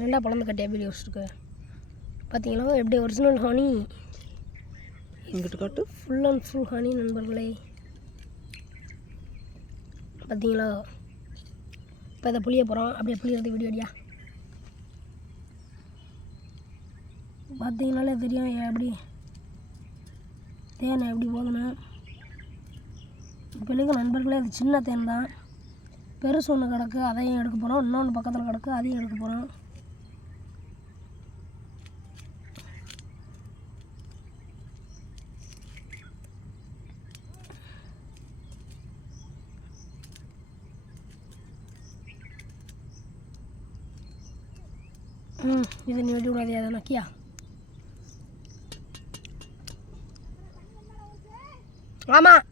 ரெண்டாக பழந்து கட்டியாக வீடியோ வச்சுருக்கு. பார்த்தீங்களா எப்படி ஒரிஜினல் ஹனி இங்கிட்டு காட்டு. ஃபுல் அண்ட் ஃபுல் ஹனி நண்பர்களே. பார்த்தீங்களா? இப்போ இதை புளிய போகிறோம். அப்படியே புளியறது வீடியோ அடியா. பார்த்தீங்கனாலே தெரியும் எப்படி தேனை எப்படி போகணும். இப்போ நண்பர்களே அது சின்ன தேன் தான். பெருசு ஒன்று கிடக்கு, அதையும் எடுக்க போகிறோம். இன்னொன்று பக்கத்தில் கிடக்கு, அதையும் எடுக்க போகிறோம். இதை நீ வெட்டி விடாதே, அதை நக்கியா. ஆமாம்